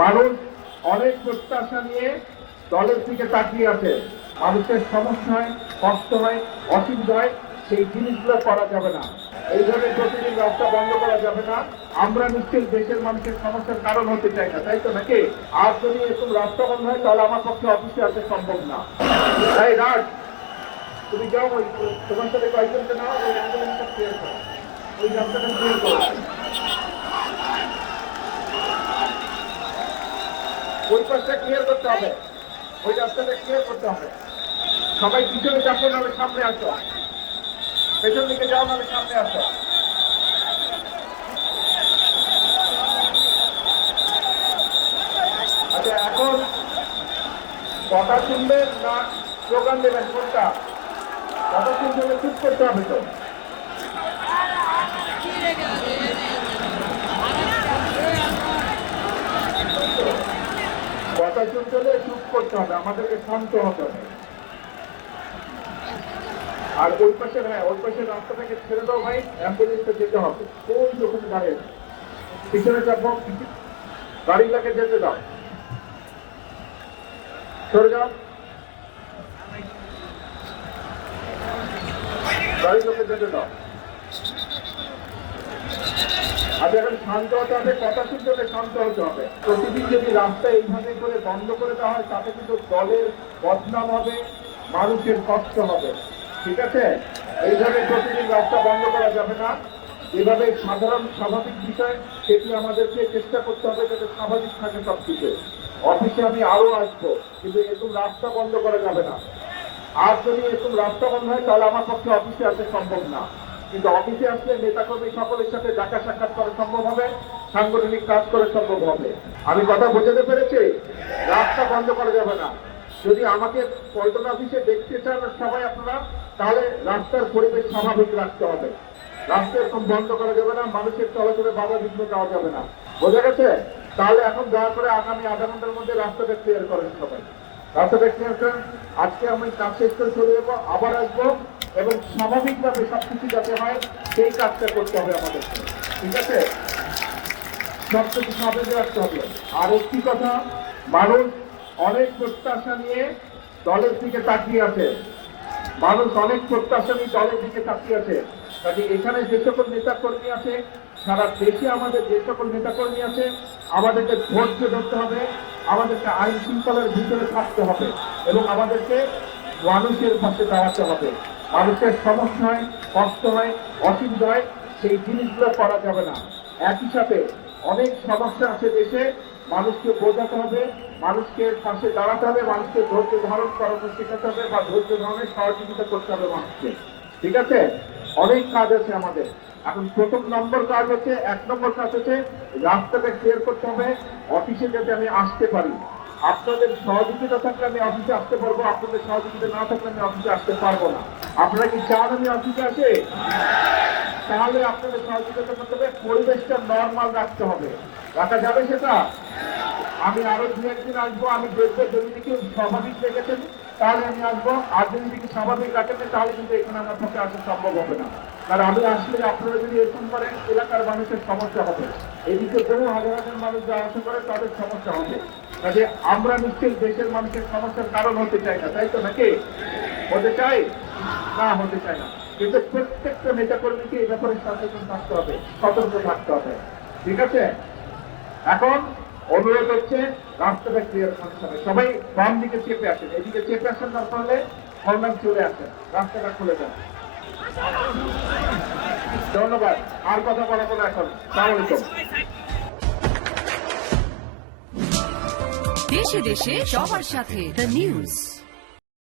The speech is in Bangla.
মানুষ অনেক প্রত্যাশা নিয়ে দলের দিকে তাকিয়ে আছে। মানুষের সমস্যা হয়, কষ্ট হয়, অসুবিধা হয়, সেই জিনিসগুলো করা যাবে না। এইভাবে প্রতিদিন রাস্তা বন্ধ করা যাবে না। আমরা নিশ্চয়ই দেশের মানুষের সমস্যার কারণ হতে চাই না, তাই তো নাকি? আর যদি এরকম রাস্তা বন্ধ হয় তাহলে আমার পক্ষে অফিসে আসা সম্ভব না। এই রাজ, তুমি যাও, ওই তোমার সাথে কয়েকজনকে নাও, ওই অ্যাম্বুলেন্সটা ক্লিয়ার করো, ওই রাস্তাটা ক্লিয়ার করো। ওই পাশটা ক্লিয়ার করতে হবে, ওই রাস্তাটা ক্লিয়ার করতে হবে। সবাই পিছনে যাবো, নাহলে সামনে আসো। পেছন দিকে যাও, নাহলে সামনে আসো। আচ্ছা, এখন কথা শুনবেন না স্লোগান দেবেন? কোনটা? কথা শুনতে হলে চুপ করতে হবে তো। কথা শুনতে হলে চুপ করতে হবে, আমাদেরকে শান্ত হতে হবে। আর ওই পাশের, হ্যাঁ, ওই পাশের রাস্তাটাকে ছেড়ে দাও ভাই, অ্যাম্বুলেন্সে যেতে হবে। ওই যখন দাঁড়িয়ে পিছনে যাবো, গাড়িটাকে যেতে দাও, সরে যাও, গাড়িটাকে যেতে দাও। আচ্ছা, এখন শান্ত হতে হবে, কথা শুনতে হলে শান্ত হতে হবে। প্রতিদিন যদি রাস্তা এইভাবে করে বন্ধ করে দেওয়া হয়, তাতে কিন্তু দলের বদনাম হবে, মানুষের কষ্ট হবে। ঠিক আছে? এইভাবে প্রতিদিন রাস্তা বন্ধ করা যাবে না। এভাবে সাধারণ স্বাভাবিক বিষয়, সেটি আমাদেরকে চেষ্টা করতে হবে যাতে স্বাভাবিক থাকে সবকিছু। অফিসে আমি আরো আসবো, কিন্তু এরকম রাস্তা বন্ধ করা যাবে না। আর যদি এরকম রাস্তা বন্ধ হয় তাহলে আমার পক্ষে অফিসে আসা সম্ভব না। কিন্তু অফিসে আসলে নেতাকর্মী সকলের সাথে দেখা সাক্ষাৎ করা সম্ভব হবে, সাংগঠনিক কাজ করা সম্ভব হবে। আমি কথা বোঝাতে পেরেছি? রাস্তা বন্ধ করা যাবে না। যদি আমাকে পল্টন অফিসে দেখতে চান সবাই আপনারা, তাহলে রাস্তার পরিবেশ স্বাভাবিক রাখতে হবে। রাস্তা এরকম বন্ধ করা যাবে না, মানুষের চলাচলে বাধা বিঘ্ন দেওয়া যাবে না। বোঝা গেছে? তাহলে এখন দয়া করে আগামী আধা ঘন্টার মধ্যে রাস্তাটা ক্লিয়ার করেন সবাই। রাস্তাটা ক্লিয়ার করেন। আজকে আমি কাজ শেষ করে চলে যাবো, আবার আসবো, এবং স্বাভাবিকভাবে সবকিছু যাতে হয় সেই কাজটা করতে হবে আমাদেরকে। ঠিক আছে? সবকিছু স্বাভাবিক রাখতে হবে। আর একটি কথা, মানুষ অনেক প্রত্যাশা নিয়ে দলের দিকে তাকিয়ে আছে। মানুষ অনেক প্রত্যাশা নিয়ে দলের দিকে তাকিয়ে আছে। কাজে এখানে যে সকল নেতা কর্মী আছে, সারা দেশে আমাদের যে সকল নেতা কর্মী আছে, আমাদেরকে ধৈর্য ধরতে হবে, আমাদেরকে আইন শৃঙ্খলার ভিতরে থাকতে হবে, এবং আমাদেরকে মানুষের পাশে দাঁড়াতে হবে। মানুষের সমস্যা হয়, কষ্ট হয়, অসুবিধা হয়, সেই জিনিসগুলো করা যাবে না। একই সাথে অনেক সমস্যা আছে দেশে, মানুষকে বোঝাতে হবে, মানুষকে পাশে দাঁড়াতে হবে, মানুষকে ধৈর্য ধারণ করানো শেখাতে হবে, বা ধৈর্য ধারণের সহযোগিতা করতে হবে মানুষকে। ঠিক আছে? অনেক কাজ আছে আমাদের। এখন প্রথম নম্বর কাজ হচ্ছে, 1 নম্বর কাজ হচ্ছে রাস্তাটা ক্লিয়ার করতে হবে, অফিসে যাতে আমি আসতে পারি। আপনাদের সহযোগিতা থাকলে আমি অফিসে আসতে পারবো, আপনাদের সহযোগিতা না থাকলে আমি অফিসে আসতে পারবো না। আপনারা কি চান আমি অফিসে আসি? তাহলে আপনাদের সহযোগিতা করতে হবে, পরিবেশটা নর্মাল রাখতে হবে। রাখা যাবে সেটা? আমি আরো 2-1 দিন আসবো, আমি দেখবো যদি দেখি স্বাভাবিক রেখেছেন তাহলে আমি আসবো, আর যদি দেখি স্বাভাবিক রাখেন তাহলে কিন্তু এখানে আমার পক্ষে আসা সম্ভব হবে না। কারণ আমি আসলে আপনারা যদি এরকম করেন, এলাকার মানুষের সমস্যা হবে। এদিকে বহু হাজার হাজার মানুষ যা আশা করে তাদের সমস্যা হবে। কাজে আমরা নিশ্চয়ই দেশের মানুষের সমস্যার কারণ হতে চাই না, তাই তো নাকি? হতে চাই না? হতে চাই না। কিন্তু প্রত্যেকটা নেতা কর্মীকে এই ব্যাপারে সচেতন থাকতে হবে, সতর্ক থাকতে হবে। ঠিক আছে? এখন অনুরোধ হচ্ছে রাস্তাটা ক্লিয়ার করতে হবে। সবাই বাম দিকে চেপে আসেন, এদিকে চেপে আসেন, দরকার হলে হরনাম চলে আসেন, রাস্তাটা খুলে দেন। ধন্যবাদ। আর কথা বলা কোনো এখন। আসসালামু আলাইকুম। দেশে দেশে সবার সাথে দ্য নিউজ।